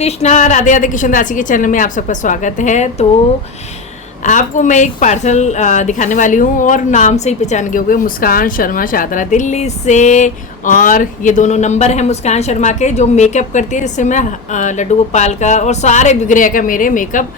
कृष्णा, राधे राधे। किशन दासी के चैनल में आप सबका स्वागत है। तो आपको मैं एक पार्सल दिखाने वाली हूँ और नाम से ही पहचान गए होंगे, मुस्कान शर्मा शाहदरा दिल्ली से। और ये दोनों नंबर हैं मुस्कान शर्मा के, जो मेकअप करती है, जिससे मैं लड्डू गोपाल का और सारे बिगड़े का मेरे मेकअप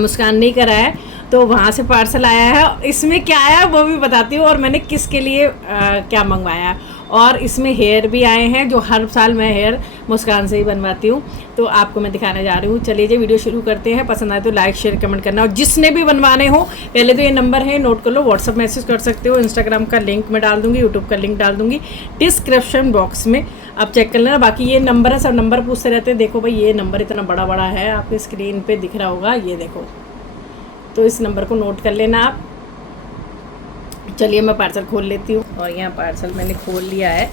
मुस्कान नहीं करा है। तो वहाँ से पार्सल आया है। इसमें क्या आया वो भी बताती हूँ और मैंने किसके लिए क्या मंगवाया है। और इसमें हेयर भी आए हैं, जो हर साल मैं हेयर मुस्कान से ही बनवाती हूँ। तो आपको मैं दिखाने जा रही हूँ। चलिए जी, वीडियो शुरू करते हैं। पसंद आए तो लाइक शेयर कमेंट करना। और जिसने भी बनवाने हो, पहले तो ये नंबर है, नोट कर लो। व्हाट्सअप मैसेज कर सकते हो, इंस्टाग्राम का लिंक मैं डाल दूँगी, यूट्यूब का लिंक डाल दूँगी डिस्क्रिप्शन बॉक्स में, आप चेक कर लेना। बाकी ये नंबर है, सब नंबर पूछते रहते हैं। देखो भाई, ये नंबर इतना बड़ा बड़ा है, आपकी स्क्रीन पर दिख रहा होगा, ये देखो। तो इस नंबर को नोट कर लेना आप। चलिए मैं पार्सल खोल लेती हूँ। और यहाँ पार्सल मैंने खोल लिया है।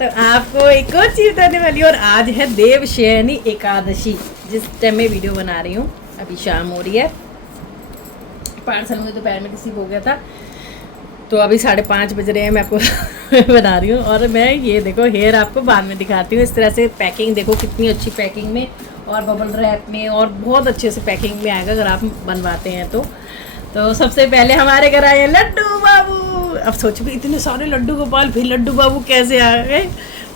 तो आपको एक और चीज़ बताने वाली है। और आज है देवशयनी एकादशी, जिस टाइम में वीडियो बना रही हूँ। अभी शाम हो रही है। पार्सल मुझे दोपहर में रिसीव हो गया था, तो अभी 5:30 बज रहे हैं। मैं आपको बना रही हूँ। और मैं ये देखो, हेयर आपको बाद में दिखाती हूँ। इस तरह से पैकिंग देखो, कितनी अच्छी पैकिंग में और बबल रैप में, और बहुत अच्छे से पैकिंग में आएगा अगर आप बनवाते हैं तो सबसे पहले हमारे घर आए लड्डू बाबू। अब सोच भी, इतने सारे लड्डू गोपाल, फिर लड्डू बाबू कैसे आ गए।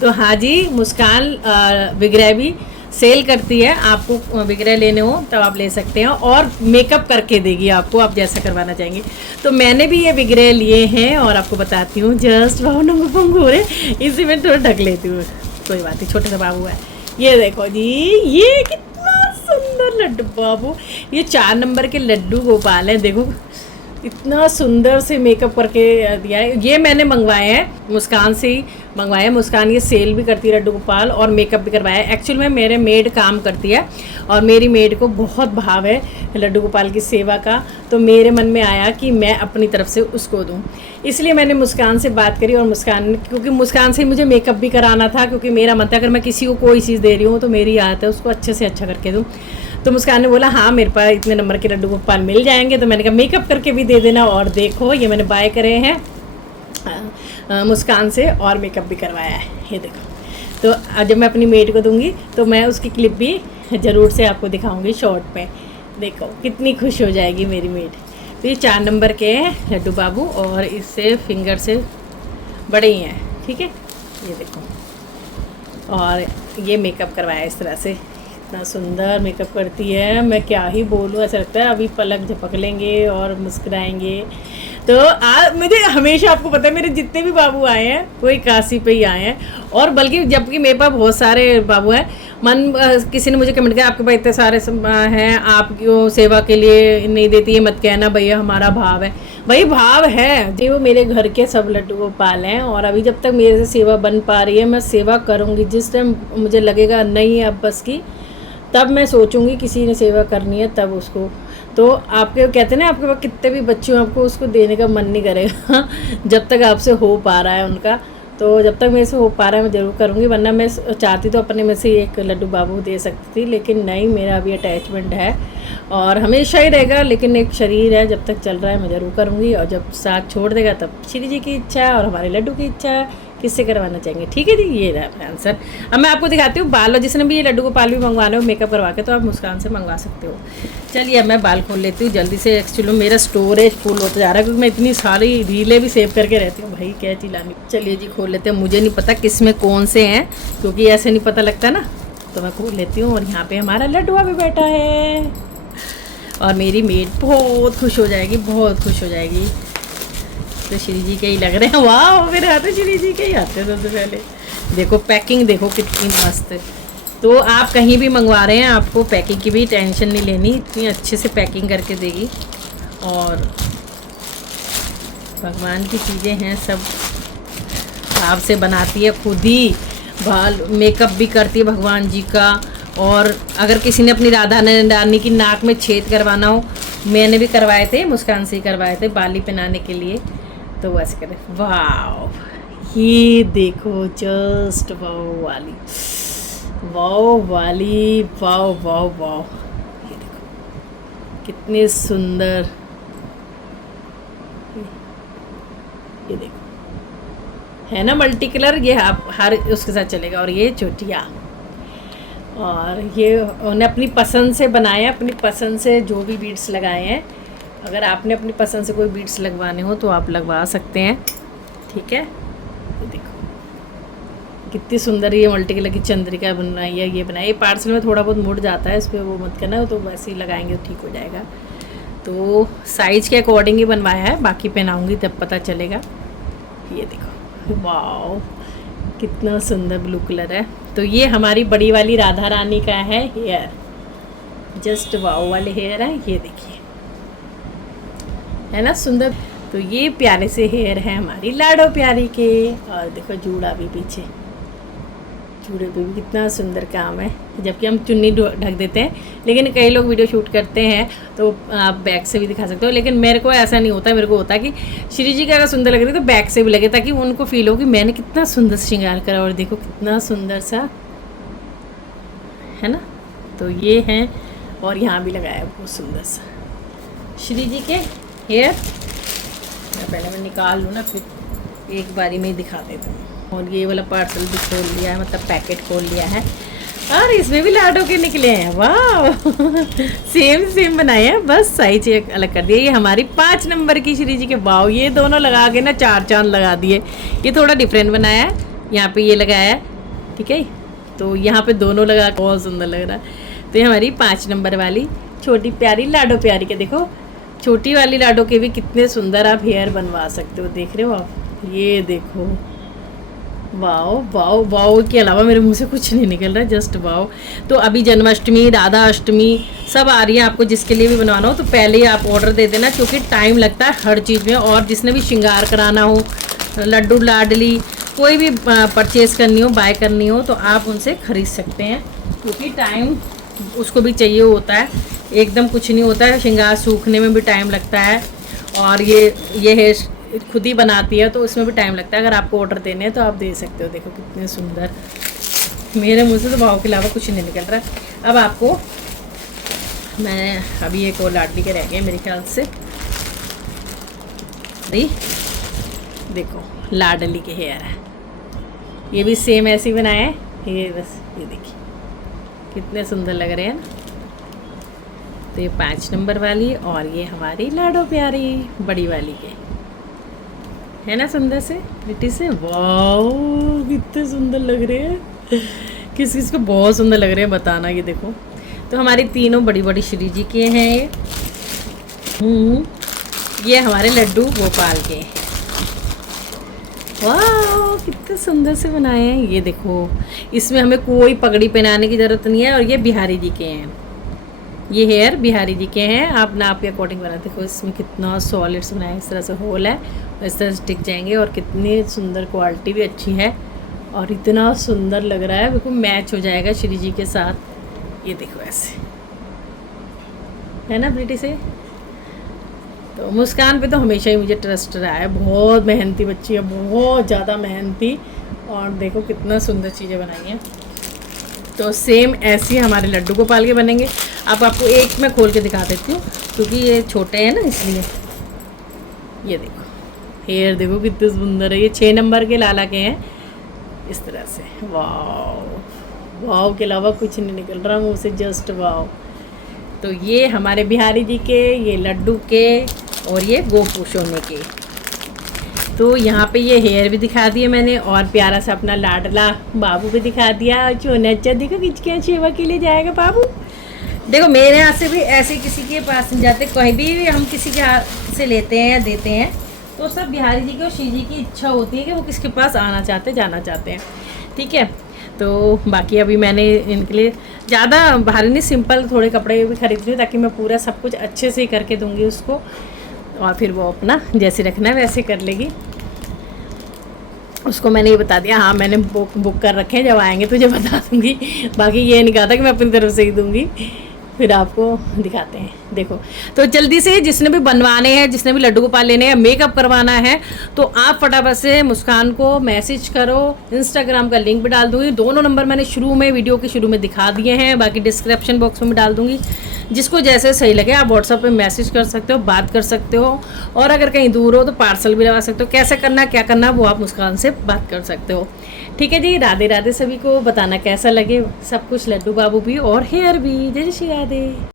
तो हाँ जी, मुस्कान विग्रह भी सेल करती है। आपको विग्रह लेने हो तब आप ले सकते हैं, और मेकअप करके देगी आपको, आप जैसा करवाना चाहेंगे। तो मैंने भी ये विग्रह लिए हैं और आपको बताती हूँ। जस्ट बाबू नंबर पंग हो रहे, इसी में थोड़ा ढक लेती हूँ, कोई बात नहीं, छोटे सा बाबू है। ये देखो जी, ये कितना सुंदर लड्डू बाबू। ये 4 नंबर के लड्डू गोपाल हैं। देखो इतना सुंदर से मेकअप करके दिया है। ये मैंने मंगवाए हैं, मुस्कान से ही मंगवाए हैं। मुस्कान ये सेल भी करती है लड्डू गोपाल, और मेकअप भी करवाया है। एक्चुअल में मेरे मेड काम करती है, और मेरी मेड को बहुत भाव है लड्डू गोपाल की सेवा का। तो मेरे मन में आया कि मैं अपनी तरफ से उसको दूँ, इसलिए मैंने मुस्कान से बात करी। और मुस्कान, क्योंकि मुस्कान से मुझे मेकअप भी कराना था, क्योंकि मेरा मन था अगर मैं किसी को कोई चीज़ दे रही हूँ तो मेरी आदत है उसको अच्छे से अच्छा करके दूँ। तो मुस्कान ने बोला हाँ, मेरे पास इतने नंबर के लड्डू गोपाल मिल जाएंगे। तो मैंने कहा मेकअप करके भी दे देना। और देखो, ये मैंने बाय करे हैं मुस्कान से, और मेकअप भी करवाया है, ये देखो। तो जब मैं अपनी मेड को दूंगी तो मैं उसकी क्लिप भी ज़रूर से आपको दिखाऊंगी शॉर्ट में। देखो कितनी खुश हो जाएगी मेरी मेड। तो ये 4 नंबर के हैं लड्डू बाबू, और इससे फिंगर से बड़े ही हैं, ठीक है। ये देखो, और ये मेकअप करवाया इस तरह से। इतना सुंदर मेकअप करती है, मैं क्या ही बोलूँ। ऐसा लगता है अभी पलक झपक लेंगे और मुस्कुराएंगे। तो मुझे हमेशा, आपको पता है, मेरे जितने भी बाबू आए हैं वो एकादशी पे ही आए हैं। और बल्कि जबकि मेरे पास बहुत सारे बाबू हैं, किसी ने मुझे कमेंट किया आपके पास इतने सारे हैं, आप क्यों सेवा के लिए नहीं देती है, मत कहना भैया, हमारा भाव है। भाई भाव है जी, वो मेरे घर के सब लड्डू गोपाल हैं। और अभी जब तक मेरे से सेवा बन पा रही है, मैं सेवा करूँगी। जिस टाइम मुझे लगेगा नहीं अब बस की, तब मैं सोचूंगी किसी ने सेवा करनी है तब उसको। तो आपके कहते हैं ना, आपके पास कितने भी बच्चे हो, आपको उसको देने का मन नहीं करेगा जब तक आपसे हो पा रहा है उनका। तो जब तक मेरे से हो पा रहा है मैं ज़रूर करूँगी, वरना मैं चाहती तो अपने में से एक लड्डू बाबू दे सकती थी, लेकिन नहीं, मेरा अभी अटैचमेंट है और हमेशा ही रहेगा। लेकिन एक शरीर है, जब तक चल रहा है मैं ज़रूर करूँगी, और जब साथ छोड़ देगा तब श्री जी की इच्छा है और हमारे लड्डू की इच्छा है, किससे करवाना चाहेंगे। ठीक है जी, ये रहा आंसर। अब मैं आपको दिखाती हूँ बाल, और जिसने भी ये लड्डू गोपाल भी मंगवाने हो मेकअप करवा के, तो आप मुस्कान से मंगवा सकते हो। चलिए अब मैं बाल खोल लेती हूँ जल्दी से। एक्चुअली मेरा स्टोरेज फुल होता जा रहा है, क्योंकि मैं इतनी सारी रीलें भी सेव करके रहती हूँ। भाई क्या चिल्लानी। चलिए जी, खोल लेते हैं। मुझे नहीं पता किस में कौन से हैं, क्योंकि ऐसे नहीं पता लगता ना। तो मैं खोल लेती हूँ। और यहाँ पर हमारा लड्डुआ भी बैठा है, और मेरी मेड बहुत खुश हो जाएगी, बहुत खुश हो जाएगी। तो श्री जी के ही लग रहे हैं। वाह, मेरे हाथ में श्री जी के ही आते हैं सबसे पहले। देखो पैकिंग देखो कितनी मस्त है। तो आप कहीं भी मंगवा रहे हैं, आपको पैकिंग की भी टेंशन नहीं लेनी, इतनी अच्छे से पैकिंग करके देगी। और भगवान की चीज़ें हैं, सब भाव से बनाती है, खुद ही बाल मेकअप भी करती है भगवान जी का। और अगर किसी ने अपनी राधा रानी की नाक में छेद करवाना हो, मैंने भी करवाए थे, मुस्कान से ही करवाए थे, बाली पहनाने के लिए। तो वैसे करें। वाह, ये देखो, जस्ट वाव वाली, वाव वाली, वाव वाव वाव। ये देखो कितने सुंदर, ये देखो है ना मल्टी कलर। ये आप हर उसके साथ चलेगा। और ये चोटिया, और ये उन्हें अपनी पसंद से बनाए हैं, अपनी पसंद से जो भी बीड्स लगाए हैं। अगर आपने अपनी पसंद से कोई बीड्स लगवाने हो तो आप लगवा सकते हैं, ठीक है। ये देखो कितनी सुंदर ये मल्टी कलर की चंद्रिका बनाई है, ये बनाई। ये पार्सल में थोड़ा बहुत मुड़ जाता है, इस पर वो मत करना, तो वैसे ही लगाएंगे तो ठीक हो जाएगा। तो साइज़ के अकॉर्डिंग ही बनवाया है, बाकी पहनाऊँगी तब पता चलेगा। ये देखो वाओ कितना सुंदर ब्लू कलर है। तो ये हमारी बड़ी वाली राधा रानी का है हेयर, जस्ट वाओ वाले हेयर है, ये देखिए है ना सुंदर। तो ये प्यारे से हेयर है हमारी लाडो प्यारी के। और देखो जूड़ा भी पीछे, जूड़े पे भी कितना सुंदर काम है, जबकि हम चुन्नी ढक देते हैं। लेकिन कई लोग वीडियो शूट करते हैं तो आप बैक से भी दिखा सकते हो, लेकिन मेरे को ऐसा नहीं होता। मेरे को होता है कि श्री जी का अगर सुंदर लग रही है तो बैक से भी लगे, ताकि उनको फील हो कि मैंने कितना सुंदर श्रृंगार करा। और देखो कितना सुंदर सा है ना। तो ये हैं, और यहाँ भी लगाया है बहुत सुंदर सा श्री जी के हेयर। पहले मैं निकाल लूँ ना, फिर एक बारी में ही दिखा देती हूँ। और ये वाला पार्सल भी खोल लिया है, मतलब पैकेट खोल लिया है, और इसमें भी लाडो के निकले हैं। वाह सेम बनाए हैं, बस साइज एक अलग कर दिया। ये हमारी 5 नंबर की श्री जी के। वाह ये दोनों लगा के ना 4 चांद लगा दिए। ये थोड़ा डिफरेंट बनाया है, यहाँ पे ये लगाया है, ठीक है। तो यहाँ पे दोनों लगा, बहुत सुंदर लग रहा है। तो ये हमारी 5 नंबर वाली छोटी प्यारी लाडो प्यारी के। देखो छोटी वाली लाडो के भी कितने सुंदर आप हेयर बनवा सकते हो, देख रहे हो आप। ये देखो वाओ वाओ वाओ के अलावा मेरे मुंह से कुछ नहीं निकल रहा है, जस्ट वाओ। तो अभी जन्माष्टमी, राधा अष्टमी सब आ रही है, आपको जिसके लिए भी बनवाना हो तो पहले ही आप ऑर्डर दे देना, क्योंकि टाइम लगता है हर चीज़ में। और जिसने भी श्रृंगार कराना हो, लड्डू लाडली कोई भी परचेज़ करनी हो, बाय करनी हो, तो आप उनसे ख़रीद सकते हैं, क्योंकि टाइम उसको भी चाहिए होता है। एकदम कुछ नहीं होता है, श्रृंगार सूखने में भी टाइम लगता है। और ये है खुद ही बनाती है, तो उसमें भी टाइम लगता है। अगर आपको ऑर्डर देने हैं तो आप दे सकते हो। देखो कितने सुंदर, मेरे मुंह से तो भाव के अलावा कुछ नहीं निकल रहा। अब आपको मैं अभी एक और लाडली के रह गए मेरे ख्याल से। देखो लाडली के हेयर है, ये भी सेम ऐसे ही बनाए हैं। ये बस ये देखिए कितने सुंदर लग रहे हैं ना। तो ये 5 नंबर वाली, और ये हमारी लाडो प्यारी बड़ी वाली के, है ना सुंदर से बेटी से। वाओ कितने सुंदर लग रहे हैं, किस किस को बहुत सुंदर लग रहे हैं बताना। ये देखो तो हमारी तीनों बड़ी बड़ी श्री जी के हैं ये हमारे लड्डू गोपाल के हैं। वाह कितने सुंदर से बनाए हैं। ये देखो इसमें हमें कोई पगड़ी पहनाने की ज़रूरत नहीं है, और ये बिहारी जी के हैं। ये हेयर बिहारी जी के हैं, आप नाप के अकॉर्डिंग बना। देखो इसमें कितना सॉलिड्स बनाए, इस तरह से होल है, इस तरह से टिक जाएंगे। और कितनी सुंदर क्वालिटी भी अच्छी है, और इतना सुंदर लग रहा है, बिल्कुल मैच हो जाएगा श्री जी के साथ। ये देखो ऐसे है ना बेटी से। तो मुस्कान पे तो हमेशा ही मुझे ट्रस्ट रहा है, बहुत मेहनती बच्ची है, बहुत ज़्यादा मेहनती। और देखो कितना सुंदर चीज़ें बनाई हैं। तो सेम ऐसे ही हमारे लड्डू गोपाल के बनेंगे। अब आपको एक मैं खोल के दिखा देती हूँ, क्योंकि ये छोटे हैं ना इसलिए। ये देखो हेयर देखो कितने सुंदर है। ये 6 नंबर के लाला के हैं, इस तरह से। वाव वाव के अलावा कुछ नहीं निकल रहा मुँह से, जस्ट वाव। तो ये हमारे बिहारी जी के, ये लड्डू के, और ये गोपू सोने के। तो यहाँ पे ये हेयर भी दिखा दिए मैंने, और प्यारा सा अपना लाडला बाबू भी दिखा दिया। और चोना अच्छा देखो किचकियाँ सेवा के लिए जाएगा बाबू। देखो मेरे यहाँ से भी ऐसे किसी के पास नहीं जाते, कहीं भी हम किसी के हाथ से लेते हैं या देते हैं तो सब बिहारी जी की और श्री जी की इच्छा होती है कि वो किसके पास आना चाहते, जाना चाहते हैं, ठीक है। तो बाकी अभी मैंने इनके लिए ज़्यादा भारी नहीं, सिंपल थोड़े कपड़े भी खरीद रही हूँ, ताकि मैं पूरा सब कुछ अच्छे से ही करके दूँगी उसको, और फिर वो अपना जैसे रखना है वैसे कर लेगी। उसको मैंने ये बता दिया, हाँ मैंने बुक कर रखे हैं, जब आएंगे तुझे बता दूँगी। बाकी ये नहीं कहा था कि मैं अपनी तरफ से ही दूँगी, फिर आपको दिखाते हैं। देखो तो जल्दी से जिसने भी बनवाने हैं, जिसने भी लड्डू गोपाल लेने हैं, मेकअप करवाना है, तो आप फटाफट से मुस्कान को मैसेज करो। इंस्टाग्राम का लिंक भी डाल दूँगी, दोनों नंबर मैंने शुरू में वीडियो के शुरू में दिखा दिए हैं, बाकी डिस्क्रिप्शन बॉक्स में भी डाल दूँगी। जिसको जैसे सही लगे आप व्हाट्सएप पे मैसेज कर सकते हो, बात कर सकते हो, और अगर कहीं दूर हो तो पार्सल भी लगा सकते हो। कैसे करना क्या करना वो आप मुस्कान से बात कर सकते हो। ठीक है जी, राधे राधे सभी को। बताना कैसा लगे सब कुछ, लड्डू बाबू भी और हेयर भी। जय श्री राधे।